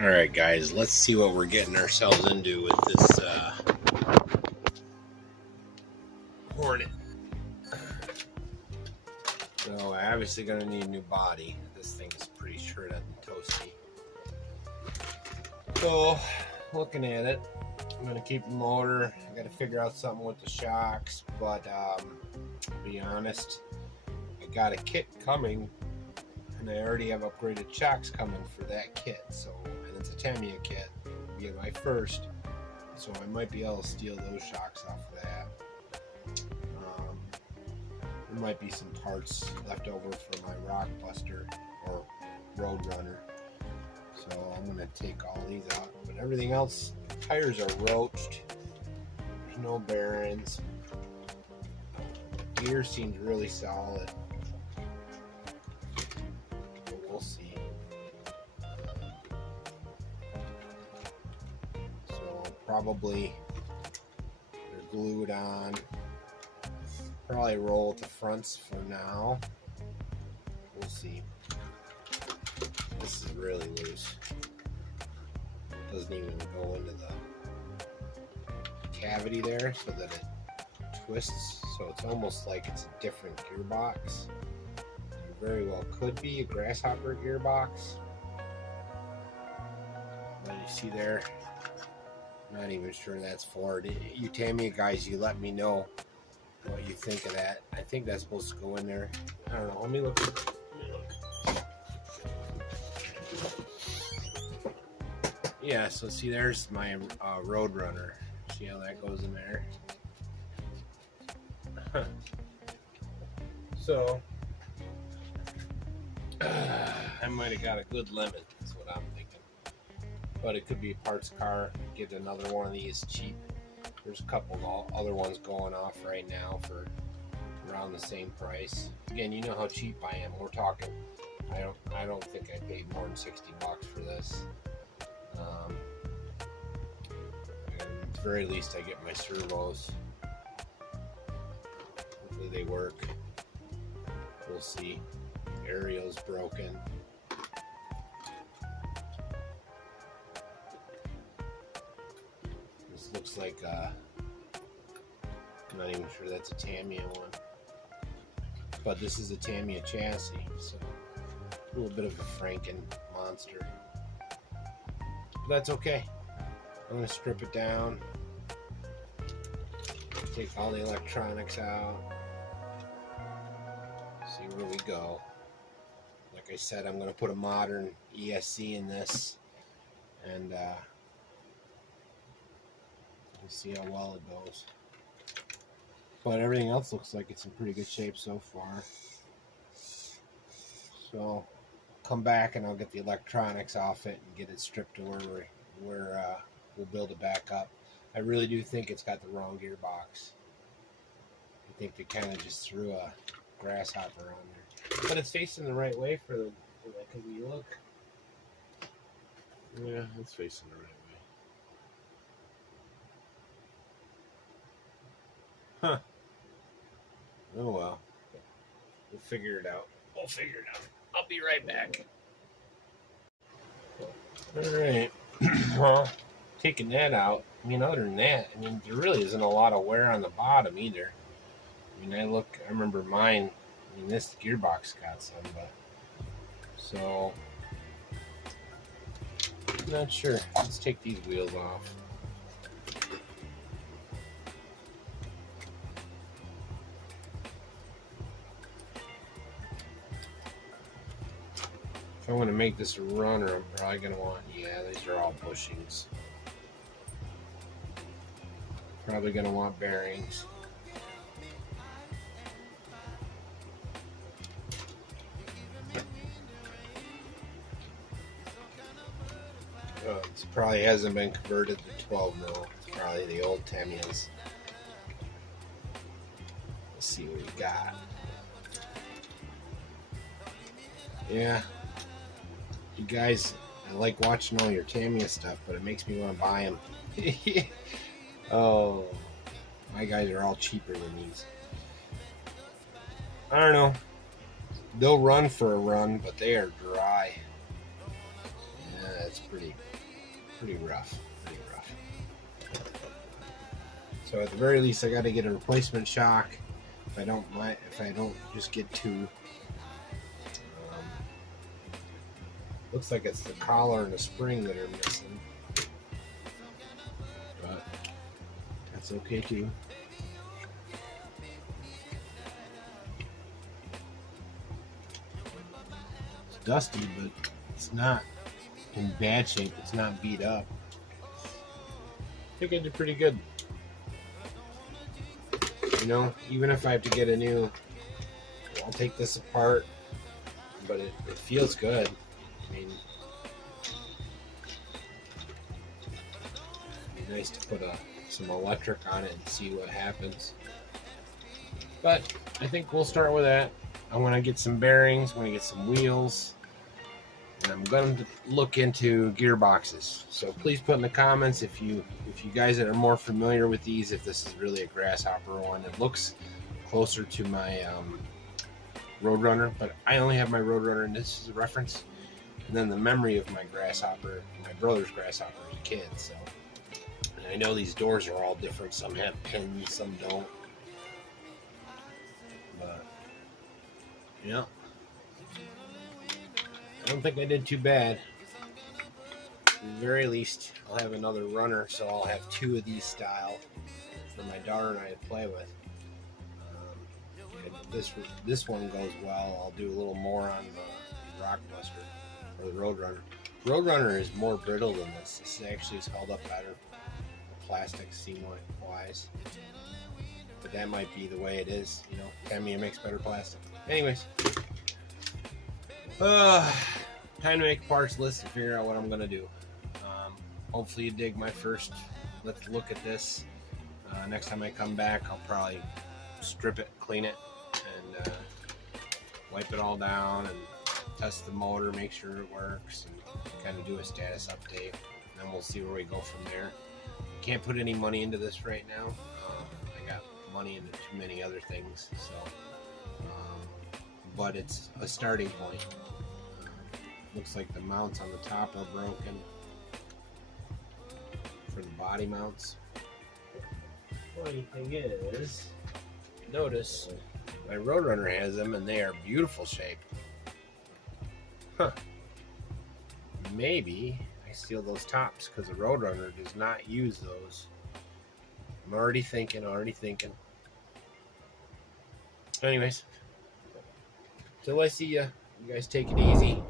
Alright guys, let's see what we're getting ourselves into with this Hornet. So I obviously gonna need a new body. This thing's pretty shredded and toasty. So looking at it, I'm gonna keep the motor. I gotta figure out something with the shocks, but to be honest, I got a kit coming and I already have upgraded shocks coming for that kit. So, and it's a Tamiya kit. It'll be my first, so I might be able to steal those shocks off of that. There might be some parts left over for my rock buster or road runner, so I'm gonna take all these out. But everything else, tires are roached. There's no bearings. Gear seems really solid. We'll see. So probably they're glued on. Probably roll with the fronts for now. We'll see. This is really loose. Doesn't even go into the cavity there so that it twists. So it's almost like it's a different gearbox. It very well could be a grasshopper gearbox. But you see there, I'm not even sure that's Ford. You Tamiya guys, you let me know what you think of that. I think that's supposed to go in there. I don't know. Let me look. Yeah, so see, there's my road runner. See how that goes in there? So I might have got a good limit. That's what I'm thinking. But it could be a parts car. Get another one of these cheap. There's a couple other ones going off right now for around the same price. Again, you know how cheap I am. We're talking. I don't think I paid more than $60 for this. And at the very least, I get my servos. Hopefully they work. We'll see. Aerial's broken. This looks like I'm not even sure that's a Tamiya one, but this is a Tamiya chassis, so a little bit of a Franken monster, but that's okay. I'm gonna strip it down, take all the electronics out, see where we go. Like I said, I'm gonna put a modern ESC in this, and we'll see how well it goes. But everything else looks like it's in pretty good shape so far. So come back and I'll get the electronics off it and get it stripped to where we'll build it back up. I really do think it's got the wrong gearbox. I think they kind of just threw a grasshopper on there. But it's facing the right way for like a wee look. Yeah, it's facing the right way. Huh. Oh well. We'll figure it out. I'll be right back. Alright. Well, taking that out, I mean, other than that, I mean, there really isn't a lot of wear on the bottom either. I mean, I remember mine, I mean, this gearbox got some, but, so, I'm not sure. Let's take these wheels off. If I'm going to make this a runner, I'm probably going to want, yeah, these are all bushings. Probably going to want bearings. It probably hasn't been converted to 12 mil. It's probably the old Tamiyas. Let's see what we got. Yeah. You guys, I like watching all your Tamiya stuff, but it makes me want to buy them. Oh, my guys are all cheaper than these. I don't know. They'll run for a run, but they are dry. Yeah, it's pretty rough. So at the very least, I got to get a replacement shock. If I don't just get two. Looks like it's the collar and the spring that are missing, but that's okay too. It's dusty, but it's not in bad shape. It's not beat up. I think I did pretty good. You know, even if I have to get a new, I'll take this apart, but it feels good. I mean, it'd be nice to put some electric on it and see what happens. But I think we'll start with that. I want to get some bearings, I want to get some wheels, and I'm going to look into gearboxes. So please put in the comments if you guys that are more familiar with these, if this is really a Grasshopper one. It looks closer to my Roadrunner, but I only have my Roadrunner, and this is a reference. And then the memory of my Grasshopper, my brother's Grasshopper as a kid. So, and I know these doors are all different. Some have pins, some don't. But yeah, I don't think I did too bad. At the very least, I'll have another runner, so I'll have two of these style for my daughter and I to play with. If this one goes well, I'll do a little more on the Rockbuster or the Roadrunner. Roadrunner is more brittle than this. This actually is held up better, plastic seam-wise. But that might be the way it is. You know, Tamiya makes better plastic. Anyways, time to make a parts list and figure out what I'm gonna do. Hopefully you dig my first. Let's look at this. Next time I come back, I'll probably strip it, clean it, and wipe it all down and test the motor, make sure it works, and kind of do a status update. And then we'll see where we go from there. Can't put any money into this right now. I got money into too many other things, so but it's a starting point. Looks like the mounts on the top are broken for the body mounts. Funny thing is, notice my Roadrunner has them and they are beautiful shape. Huh. Maybe I steal those tops because the Roadrunner does not use those. I'm already thinking. Anyways, till I see ya, you guys take it easy.